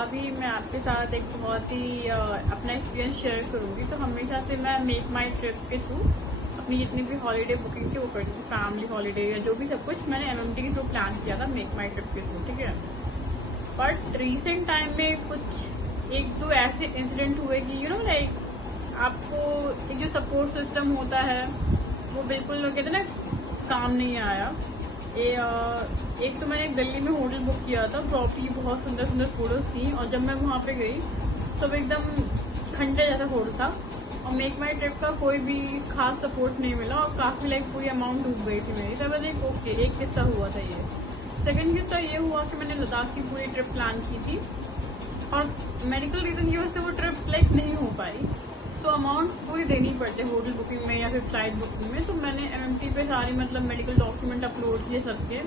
अभी मैं आपके साथ एक बहुत ही अपना एक्सपीरियंस शेयर करूँगी। तो हमेशा से मैं मेक माई ट्रिप के थ्रू अपनी जितनी भी हॉलीडे बुकिंग थी वो करती थी, फैमिली हॉलीडे या जो भी सब कुछ मैंने एमएमटी के थ्रू प्लान किया था मेक माई ट्रिप के थ्रू, ठीक है। बट रिसेंट टाइम में कुछ एक दो ऐसे इंसिडेंट हुए कि लाइक आपको एक जो सपोर्ट सिस्टम होता है वो बिल्कुल कहते हैं ना काम नहीं आया। एक तो मैंने दिल्ली में होटल बुक किया था, प्रॉपर्टी बहुत सुंदर सुंदर फोटोज थी, और जब मैं वहाँ पे गई सब एकदम खंडे जैसा फोटो था और मेक माई ट्रिप का कोई भी खास सपोर्ट नहीं मिला और काफ़ी लाइक पूरी अमाउंट डूब गई थी मेरी। तब एक ओके एक किस्सा हुआ था ये। सेकंड किस्सा ये हुआ कि मैंने लद्दाख की पूरी ट्रिप प्लान की थी और मेडिकल रीज़न की वजह से वो ट्रिप लाइक नहीं हो पाई। सो अमाउंट पूरी देनी पड़ती है होटल बुकिंग में या फिर फ्लाइट बुकिंग में। तो मैंने एमएमटी पे सारी मतलब मेडिकल डॉक्यूमेंट अपलोड किए सबके,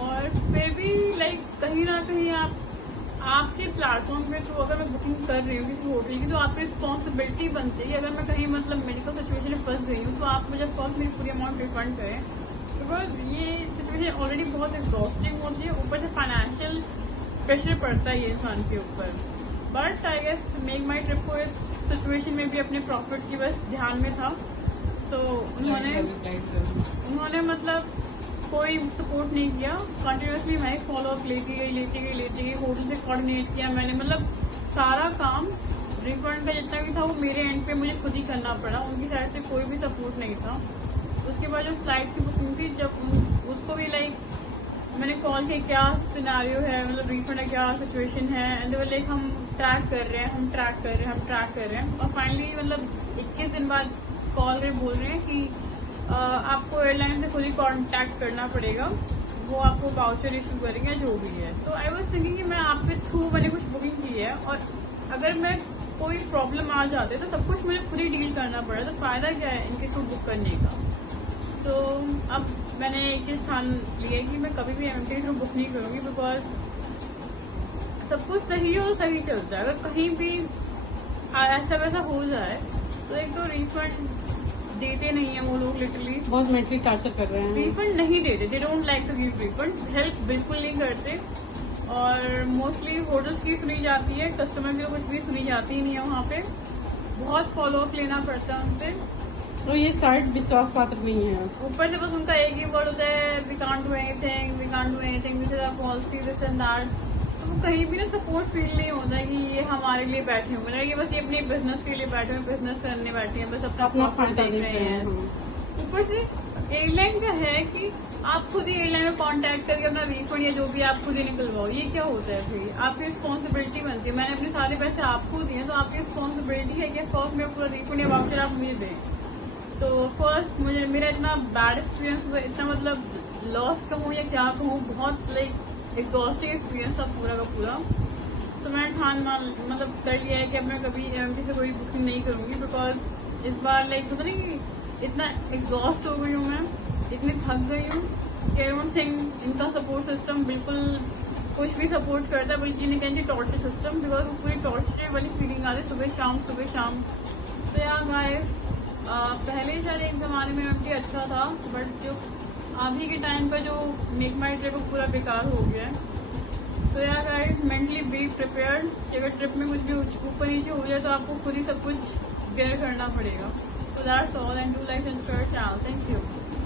और फिर भी लाइक कहीं ना कहीं आपके प्लेटफॉर्म के थ्रू अगर मैं बुकिंग कर रही हूँ किसी होटल की तो आपकी रिस्पॉन्सिबिलिटी बनती है कि अगर मैं कहीं मतलब मेडिकल सिचुएशन में फंस गई हूँ तो आप मुझे फर्स्ट मेरी पूरी अमाउंट रिफंड करें, बिकॉज ये सिचुएशन ऑलरेडी बहुत एग्जॉस्टिंग होती है, ऊपर से फाइनेंशियल प्रेशर पड़ता है ये इंसान के ऊपर। But I guess MakeMyTrip को इस सिचुएशन में भी अपने प्रॉफिट की बस ध्यान में था। सो उन्होंने मतलब कोई सपोर्ट नहीं किया, कंटिन्यूसली मैं फॉलो अप लेती गई होटल से कोऑर्डिनेट किया मैंने, मतलब सारा काम रिफंड का जितना भी था वो मेरे एंड पे मुझे खुद ही करना पड़ा, उनकी साइड से कोई भी सपोर्ट नहीं था। उसके बाद जो फ्लाइट की बुकिंग थी जब उसको भी लाइक मैंने कॉल किया क्या सिनेरियो है, मतलब रिफंड है क्या सिचुएशन है, एंड वो लाइक हम ट्रैक कर रहे हैं और फाइनली मतलब 21 दिन बाद कॉल कर बोल रहे हैं कि आपको एयरलाइन से खुद ही कांटेक्ट करना पड़ेगा, वो आपको वाउचर इशू करेंगे जो भी है। तो आई वाज थिंकिंग कि मैं आपके थ्रू मैंने कुछ बुकिंग की है और अगर मैं कोई प्रॉब्लम आ जाते तो सब कुछ मुझे खुद ही डील करना पड़ा, तो फ़ायदा क्या है इनके थ्रू बुक करने का। तो अब मैंने एक ही स्थान लिया कि मैं कभी भी एमएमटी के थ्रू बुक नहीं करूँगी, बिकॉज सब कुछ सही हो सही चलता है। अगर कहीं भी ऐसा वैसा हो जाए तो एक तो रिफंड देते नहीं है वो लोग, लिटरली बहुत मेंटली टॉर्चर कर रहे हैं, रिफंड नहीं देते, they don't like to give refund, help बिल्कुल नहीं करते। और मोस्टली होटल्स की सुनी जाती है, कस्टमर की तो कुछ भी सुनी जाती ही नहीं है वहाँ पे, बहुत फॉलो अप लेना पड़ता है उनसे। तो ये साइट विश्वास पात्र नहीं है। ऊपर से बस उनका एक ही वर्ड होता है we can't do anything, this is our policy, this and that. तो वो कहीं भी ना सपोर्ट फील नहीं होता है कि ये हमारे लिए बैठे हुए हैं, ये बस ये अपने बिजनेस के लिए बैठे हुए, बिजनेस करने बैठे हैं, बस अपना प्रॉफिट देख रहे हैं। ऊपर से एयरलाइन का है कि आप खुद ही एयरलाइन में कांटेक्ट करके अपना रिफंड या जो भी आप खुद ही निकलवाओ, ये क्या होता है भाई, आपकी रिस्पॉन्सिबिलिटी बनती है। मैंने अपने सारे पैसे आपको दिए तो आपकी रिस्पॉन्सिबिलिटी है कि फर्स्ट मेरा पूरा रिफंड या वाउचर आप मुझे दें। तो फर्स्ट मेरा इतना बैड एक्सपीरियंस हुआ, इतना मतलब लॉस कहूँ या क्या कहूँ, बहुत लाइक एग्जॉस्टिंग एक्सपीरियंस था पूरा का पूरा। तो मैंने मतलब कर लिया है कि अब मैं कभी एमएमटी से कोई बुकिंग नहीं करूँगी, बिकॉज इस बार लाइक पता नहीं कि इतना एग्जॉस्ट हो गई हूँ मैं, इतनी थक गई हूँ कि आई डोंट थिंक इनका सपोर्ट सिस्टम बिल्कुल कुछ भी सपोर्ट करता है, बल्कि इन्हें कहते हैं टॉर्चर सिस्टम, बिकॉज वो पूरी टॉर्चर वाली फीलिंग आ रही है सुबह शाम। तो यार गाइस पहले शायद एक ज़माने में एमएमटी अच्छा था, बट जो अभी के टाइम का जो मेक माई ट्रिप पूरा बेकार हो गया है। सो यार गाइस मेंटली बी प्रिपेयर्ड कि अगर ट्रिप में कुछ भी ऊपर नीचे हो जाए तो आपको खुद ही सब कुछ बेयर करना पड़ेगा। So that's all, and do like and subscribe channel. Thank you.